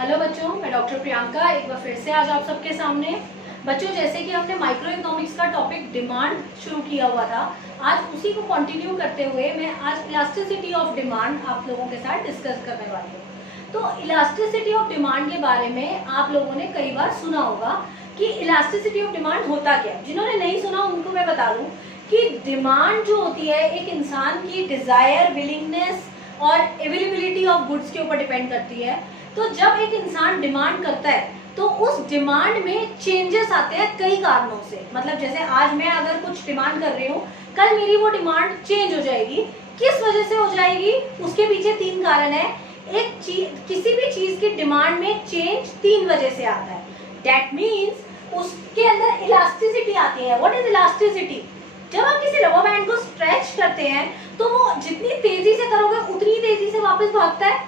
Hello बच्चों, मैं doctor Priyanka एक बार फिर से आज आप सबके सामने। बच्चों, जैसे कि हमने माइक्रो इकोनॉमिक्स का टॉपिक डिमांड शुरू किया हुआ था, आज उसी को कंटिन्यू करते हुए मैं आज इलास्टिसिटी ऑफ डिमांड आप लोगों के साथ डिस्कस करने वाली हूँ। तो इलास्टिसिटी ऑफ डिमांड के बारे में आप लोगों ने कई बार सुना होगा कि इलास्टिसिटी ऑफ डिमांड होता क्या है। जिन्होंने नहीं सुना उनको मैं बता दूँ कि डिमांड जो होती है एक इंसान की डिज़ायर, विलिंगनेस और अवेलेबिलिटी ऑफ गुड्स के ऊपर डिपेंड करती है। तो जब एक इंसान डिमांड करता है तो उस डिमांड में चेंजेस आते हैं कई कारणों से। मतलब जैसे आज मैं अगर कुछ डिमांड कर रही हूँ, कल मेरी वो डिमांड चेंज हो जाएगी। किस वजह से हो जाएगी, उसके पीछे तीन कारण है। एक चीज, किसी भी चीज की डिमांड में चेंज तीन वजह से आता है। दैट मीन्स उसके अंदर इलास्टिसिटी आती है। What is elasticity? जब आप किसी रबर बैंड को स्ट्रेच करते हैं तो वो जितनी तेजी से करोगे उतनी तेजी से वापस भागता है।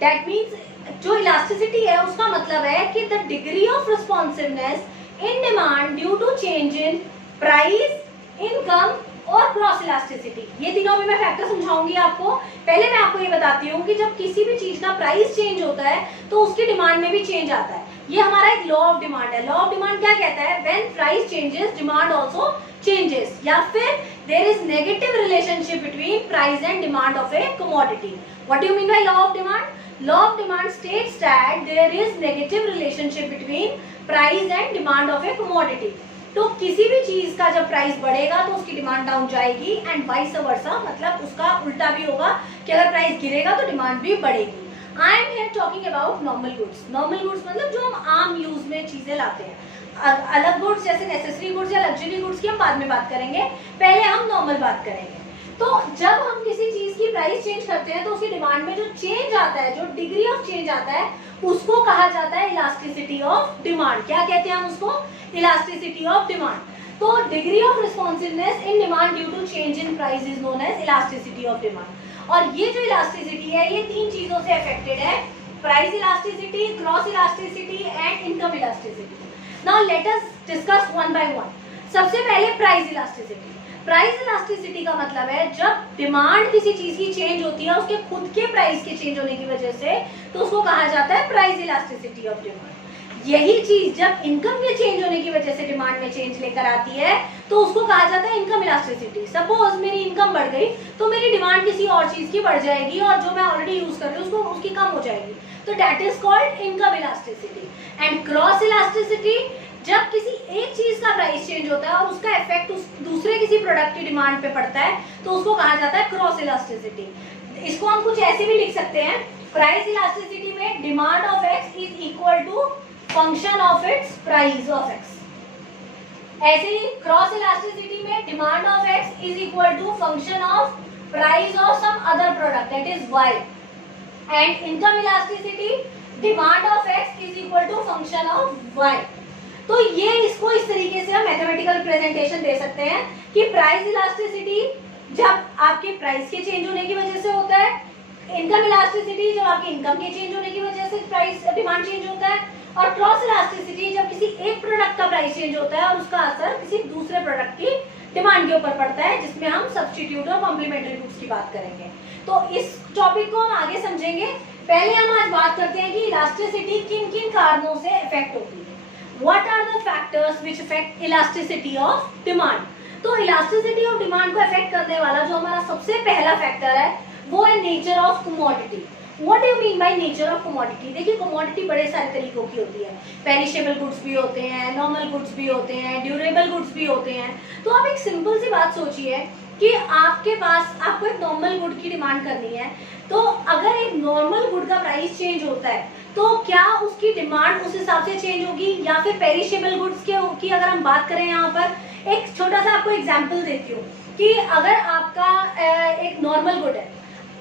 दैट मीन्स जो इलास्टिसिटी है उसका मतलब है कि the degree of responsiveness in demand due to change in price, income और क्रॉस इलास्टिसिटी। ये तीनों भी मैं फैक्टर समझाऊंगी आपको। पहले मैं आपको ये बताती हूँ कि जब किसी भी चीज का प्राइस चेंज होता है तो उसकी डिमांड में भी चेंज आता है। ये हमारा एक लॉ ऑफ डिमांड है। लॉ ऑफ डिमांड क्या कहता है? When price changes demand also changes, या फिर there is negative relationship between price and demand of a commodity. What do you mean by law of demand? Law of demand states that there is negative relationship between price and demand of a commodity. तो किसी भी चीज का जब price बढ़ेगा तो उसकी demand down जाएगी एंड वाइस वर्सा, मतलब उसका उल्टा भी होगा कि अगर प्राइस गिरेगा तो डिमांड भी बढ़ेगी। I am here talking about normal goods. Normal goods मतलब जो हम आम यूज में चीजें लाते हैं। अलग गुड्स जैसे नेसेसरी गुड्स या लग्जरी गुड्स की हम बाद में बात करेंगे, पहले हम नॉर्मल बात करेंगे। तो जब हम किसी चीज की प्राइस चेंज करते हैं तो उसकी डिमांड में जो चेंज आता है, जो डिग्री ऑफ चेंज आता है, उसको कहा जाता है इलास्टिसिटी ऑफ डिमांड। क्या कहते हैं हम उसको? Elasticity of demand. तो degree of responsiveness in demand due to change in price is known as elasticity of demand. और ये जो इलास्टिसिटी है ये तीन चीजों से अफेक्टेड है: price elasticity, cross elasticity and income elasticity. Now let us discuss one by one. सबसे पहले प्राइस इलास्टिसिटी। प्राइस इलास्टिसिटी का मतलब है जब डिमांड किसी चीज की चेंज होती है उसके खुद के प्राइस के चेंज होने की वजह से, तो उसको कहा जाता है प्राइस इलास्टिसिटी ऑफ डिमांड। यही चीज जब इनकम के चेंज होने की वजह से डिमांड में चेंज लेकर आती है तो उसको कहा जाता है इनकम इलास्टिसिटी। सपोज मेरी इनकम बढ़ गई तो मेरी डिमांड किसी और चीज की बढ़ जाएगी और जो मैं ऑलरेडी यूज कर रही हूँ उसकी कम हो जाएगी। तो that is called income elasticity. And cross elasticity, जब किसी एक चीज का प्राइस चेंज होता है और उसका इफेक्ट उस दूसरे किसी प्रोडक्ट की डिमांड पे पड़ता है तो उसको कहा जाता है क्रॉस इलास्टिसिटी। इसको हम कुछ ऐसे भी लिख सकते हैं: प्राइस इलास्टिसिटी में demand of X is equal to function of its price of X. ऐसे ही क्रॉस इलास्टिसिटी में demand of X is equal to function of price of some other product that is Y. And income elasticity, demand of X is equal to function of Y. तो ये इसको इस तरीके से हम मैथमेटिकल रिप्रेजेंटेशन दे सकते हैं कि प्राइस इलास्टिसिटी जब आपके प्राइस के चेंज होने की वजह से होता है, इनकम इलास्टिसिटी जब आपके इनकम के चेंज होने की वजह से प्राइस डिमांड चेंज होता है, और क्रॉस इलास्टिसिटी जब किसी एक प्रोडक्ट का प्राइस चेंज होता है और उसका असर किसी दूसरे प्रोडक्ट की डिमांड के ऊपर पड़ता है, जिसमें हम सब्स्टिट्यूट और कॉम्प्लीमेंट्री गुड्स की बात करेंगे। तो इस टॉपिक को हम आगे समझेंगे। पहले हम आज बात करते हैं कि इलास्टिसिटी किन किन कारणों से इफेक्ट होती है। What are the factors which affect elasticity of demand? तो इलास्टिसिटी ऑफ डिमांड को अफेक्ट करने वाला जो हमारा सबसे पहला फैक्टर है वो है nature of commodity. What do you mean by nature of commodity? देखिए, कमोडिटी बड़े सारे तरीकों की होती है। पेरिशेबल गुड्स भी होते हैं, नॉर्मल गुड्स भी होते हैं, ड्यूरेबल गुड्स भी होते हैं। तो आप एक सिंपल सी बात सोचिए कि आपके पास आपको एक नॉर्मल गुड की डिमांड करनी है, तो अगर एक नॉर्मल गुड का प्राइस चेंज होता है तो क्या उसकी डिमांड उस हिसाब से चेंज होगी? या फिर पेरिशेबल गुड्स की अगर हम बात करें, यहाँ पर एक छोटा सा आपको एग्जांपल देती हूँ कि अगर आपका एक नॉर्मल गुड है,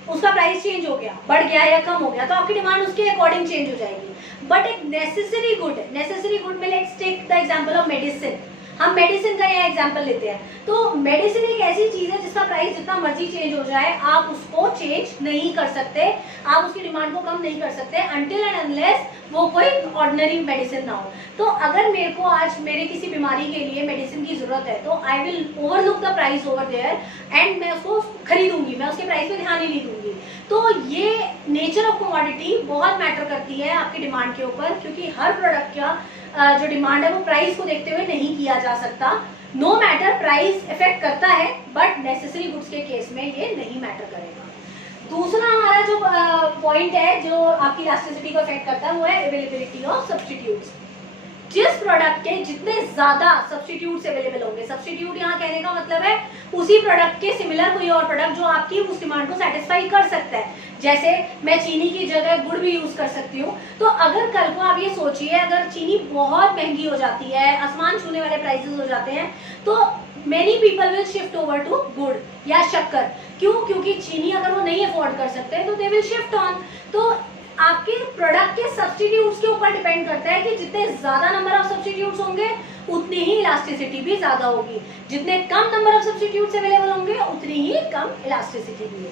उसका प्राइस चेंज हो गया, बढ़ गया या कम हो गया, तो आपकी डिमांड उसके अकॉर्डिंग चेंज हो जाएगी। बट एक नेसेसरी गुड है, नेसेसरी गुड में let's take the example of medicine. हम मेडिसिन का यहाँ एग्जांपल लेते हैं। तो मेडिसिन एक ऐसी चीज है जिसका प्राइस जितना मर्जी चेंज हो जाए आप उसको चेंज नहीं कर सकते, आप उसकी डिमांड को कम नहीं कर सकते अनटिल एंड अनलेस वो कोई ऑर्डिनरी मेडिसिन ना हो। तो अगर मेरे को आज मेरे किसी बीमारी के लिए मेडिसिन की जरूरत है तो I will overlook the price over there and मैं उसको खरीदूंगी, मैं उसके प्राइस पे ध्यान ही नहीं दूंगी। तो ये नेचर ऑफ कमोडिटी बहुत मैटर करती है आपकी डिमांड के ऊपर, क्योंकि हर प्रोडक्ट का जो डिमांड है वो प्राइस को देखते हुए नहीं किया जा सकता। नो मैटर, प्राइस इफेक्ट करता है बट नेसेसरी गुड्स के केस में ये नहीं मैटर करेगा। दूसरा हमारा जो पॉइंट है जो आपकी इलास्टिसिटी को इफेक्ट करता है वो है अवेलेबिलिटी ऑफ सब्स्टिट्यूट्स। जिस प्रोडक्ट के जितने ज्यादा सब्स्टिट्यूट्स अवेलेबल होंगे, सब्स्टिट्यूट यहाँ कहने का मतलब है उसी प्रोडक्ट के सिमिलर कोई और प्रोडक्ट जो आपकी उस डिमांड को सेटिस्फाई कर सकता है। जैसे मैं चीनी की जगह गुड़ भी यूज कर सकती हूँ। तो अगर कल को आप ये सोचिए अगर चीनी बहुत महंगी हो जाती है, आसमान छूने वाले प्राइसेस हो जाते हैं, तो many people will shift over to गुड़ या शक्कर। क्यों? क्योंकि चीनी अगर वो नहीं अफोर्ड कर सकते तो दे विल शिफ्ट ऑन। तो आपके प्रोडक्ट के सब्स्टिट्यूट्स के ऊपर डिपेंड करता है कि जितने ज्यादा नंबर ऑफ सब्स्टिट्यूट्स होंगे उतनी ही इलास्टिसिटी भी ज्यादा होगी, जितने कम नंबर ऑफ सब्स्टिट्यूट्स अवेलेबल होंगे उतनी ही कम इलास्टिसिटी भी है।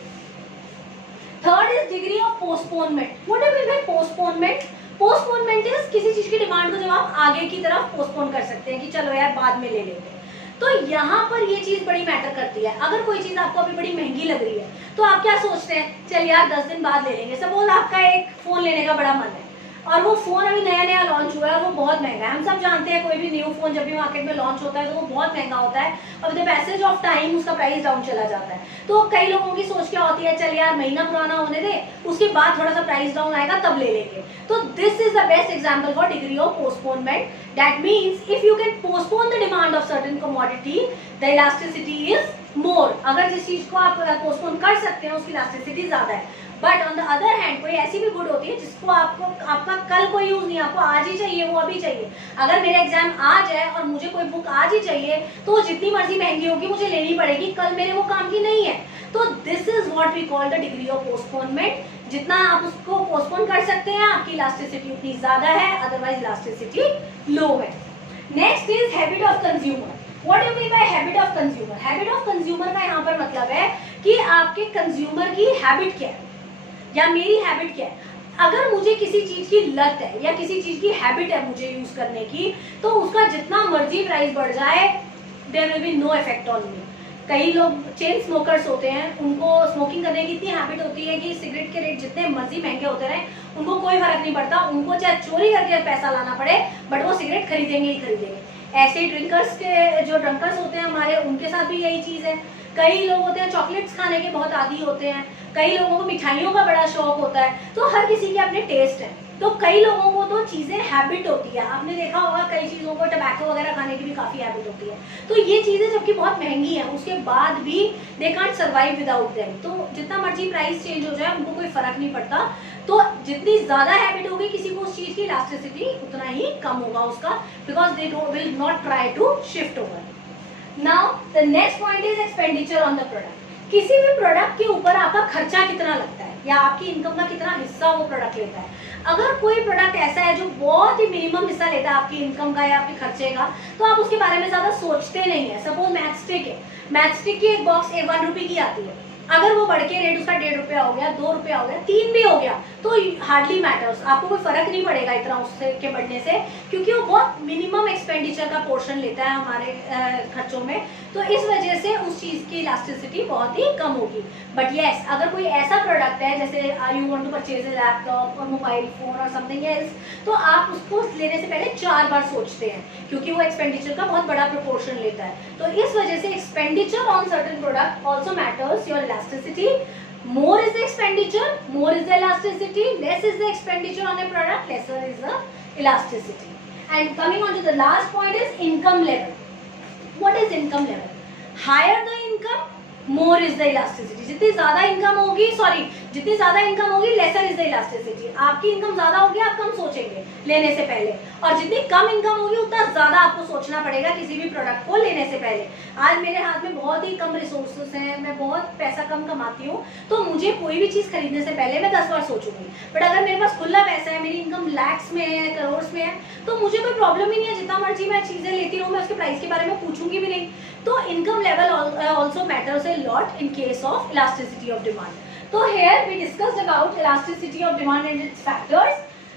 Third is degree of postponement. What do we mean by postponement? Postponement is किसी चीज की डिमांड को जब आप आगे की तरफ पोस्टपोन कर सकते हैं कि चलो यार बाद में ले लेंगे। तो यहाँ पर ये चीज बड़ी मैटर करती है। अगर कोई चीज आपको अभी बड़ी महंगी लग रही है तो आप क्या सोचते हैं, चल यार 10 दिन बाद ले लेंगे। सपोज आपका एक फोन लेने का बड़ा मन है और वो फोन अभी नया नया लॉन्च हुआ है और वो बहुत महंगा है। हम सब जानते हैं कोई भी न्यू फोन जब भी मार्केट में लॉन्च होता है तो वो बहुत महंगा होता है और with the passage of time उसका प्राइस डाउन चला जाता है। तो कई लोगों की सोच क्या होती है, चल यार महीना पुराना होने दे, उसके बाद थोड़ा सा प्राइस डाउन आएगा तब ले लेंगे। तो this is the best example for degree of postponement. That means if you can postpone the demand of certain commodity the elasticity is more. अगर जिस चीज को आप पोस्टपोन कर सकते हैं उसकी इलास्टिसिटी ज्यादा है। But on the other hand कोई ऐसी भी गुड होती है जिसको आपका कल कोई यूज नहीं, आपको आज ही चाहिए, वो अभी चाहिए। अगर मेरा एग्जाम आज है और मुझे कोई बुक आज ही चाहिए तो वो जितनी मर्जी महंगी होगी मुझे लेनी पड़ेगी, कल मेरे वो काम की नहीं है। तो this is what we call the degree of postponement. जितना आप उसको पोस्टपोन कर सकते हैं आपकी इलास्टिसिटी उतनी ज्यादा है, अदरवाइज इलास्टिसिटी लो है। Next is habit of consumer. What do you mean by habit of consumer? Habit of consumer का यहाँ पर मतलब है कि आपके कंज्यूमर की हैबिट क्या है या मेरी हैबिट क्या है। अगर मुझे किसी चीज की लत है या किसी चीज की हैबिट है मुझे यूज करने की, तो उसका जितना मर्जी प्राइस बढ़ जाए there will be no effect on me. कई लोग चेन स्मोकर्स होते हैं, उनको स्मोकिंग करने की इतनी हैबिट होती है कि सिगरेट के रेट जितने मर्जी महंगे होते रहे उनको कोई फर्क नहीं पड़ता, उनको चाहे चोरी करके पैसा लाना पड़े बट वो सिगरेट खरीदेंगे ही खरीदेंगे। ऐसे ड्रिंकर्स के जो ड्रंकर्स होते हैं हमारे, उनके साथ भी यही चीज है। कई लोग होते हैं चॉकलेट्स खाने के बहुत आदी होते हैं, कई लोगों को मिठाइयों का बड़ा शौक होता है। तो हर किसी के अपने टेस्ट है। तो कई लोगों को तो चीजें हैबिट होती है, आपने देखा होगा कई चीजों को टबैको वगैरह खाने की भी काफी हैबिट होती है। तो ये चीजें जबकि बहुत महंगी है उसके बाद भी they can't survive without them. तो जितना मर्जी प्राइस चेंज हो जाए उनको कोई फर्क नहीं पड़ता। तो जितनी ज्यादा हैबिट होगी किसी को उस चीज की इलास्टिसिटी उतना ही कम होगा उसका, because they will not try to shift over. Now the next point is expenditure on the product. किसी भी प्रोडक्ट के ऊपर आपका खर्चा कितना लगता है या आपकी इनकम का कितना हिस्सा वो प्रोडक्ट लेता है। अगर कोई प्रोडक्ट ऐसा है जो बहुत ही मिनिमम हिस्सा लेता है आपकी इनकम का या आपके खर्चे का, तो आप उसके बारे में ज्यादा सोचते नहीं है। सपोज मैचस्टिक है, मैचस्टिक की एक बॉक्स 1 रुपए की आती है, अगर वो बढ़ के रेट उसका 1.5 रुपया हो गया, 2 रुपया हो गया, 3 भी हो गया, तो हार्डली मैटर्स, आपको कोई फर्क नहीं पड़ेगा इतना उससे के बढ़ने से, क्योंकि वो बहुत मिनिमम एक्सपेंडिचर का पोर्शन लेता है हमारे खर्चों में। तो इस वजह से उस चीज की इलास्टिसिटी बहुत ही कम होगी। बट यस, अगर कोई ऐसा प्रोडक्ट है जैसे you want to purchase a laptop और मोबाइल फोन और समथिंग एल्स, तो आप उसको लेने से पहले 4 बार सोचते हैं, क्योंकि वो एक्सपेंडिचर का बहुत बड़ा प्रोपोर्शन लेता है। तो इस वजह से expenditure on certain product also matters your elasticity. More is the expenditure, more is the elasticity. Less is the expenditure on a product, lesser is the elasticity. And coming on to the last point is income level. What is income level? Higher the income, more is the elasticity. जितनी ज्यादा income होगी laser is the elasticity. आपकी income ज्यादा होगी आप कम सोचेंगे लेने से पहले, और जितनी कम इनकम होगी उतना ज्यादा आपको सोचना पड़ेगा किसी भी प्रोडक्ट को लेने से पहले। आज मेरे हाथ में बहुत ही कम रिसोर्सेस हैं, मैं बहुत पैसा कम कमाती हूँ, तो मुझे कोई भी चीज खरीदने से पहले मैं 10 बार सोचूंगी। बट अगर मेरे पास खुला पैसा है, मेरी इनकम लैक्स में है, करोड़ में है, तो मुझे कोई प्रॉब्लम ही नहीं है, जितना मर्जी मैं चीजें लेती रहूँ, मैं उसके प्राइस के बारे में पूछूंगी भी नहीं। तो income level also matters a lot in case of elasticity of demand. So here we discussed about elasticity of demand and its factors.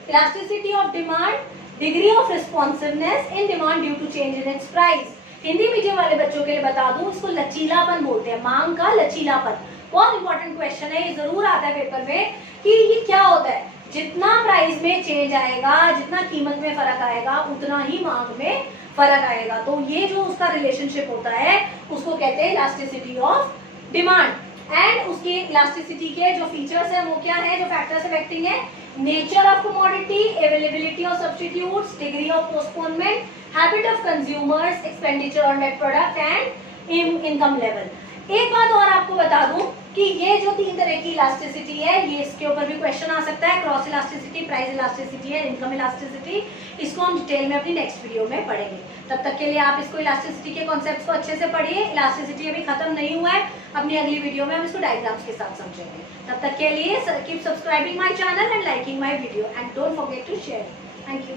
Elasticity of demand, degree of responsiveness in demand due to change in its price. Hindi medium वाले बच्चों के लिए बता दूं, इसको लचीलापन बोलते हैं, मांग का लचीलापन। बहुत इंपॉर्टेंट क्वेश्चन है, ये जरूर आता है पेपर में कि ये क्या होता है, जितना प्राइस में चेंज आएगा, जितना कीमत में फर्क आएगा, उतना ही मांग में फर्क आएगा। तो ये जो उसका रिलेशनशिप होता है उसको कहते हैं इलास्टिसिटी ऑफ डिमांड। एंड उसकी इलास्टिसिटी के जो फीचर्स है वो क्या है, जो फैक्टर्स अफेक्टिंग है, nature of commodity, availability of substitutes, degree of postponement, habit of consumers, expenditure on net product and income level. एक बात और आपको बता दूं कि ये जो 3 तरह की इलास्टिसिटी है, ये इसके ऊपर भी क्वेश्चन आ सकता है, क्रॉस इलास्टिसिटी, प्राइस इलास्टिसिटी है, इनकम इलास्टिसिटी। इसको हम डिटेल में अपनी नेक्स्ट वीडियो में पढ़ेंगे। तब तक के लिए आप इसको इलास्टिसिटी के कॉन्सेप्ट्स को अच्छे से पढ़िए। इलास्टिसिटी अभी खत्म नहीं हुआ है, अपनी अगली वीडियो में हम इसको डायग्राम्स के साथ समझेंगे। तब तक के लिए keep subscribing my channel and liking my video and don't forget to share. Thank you.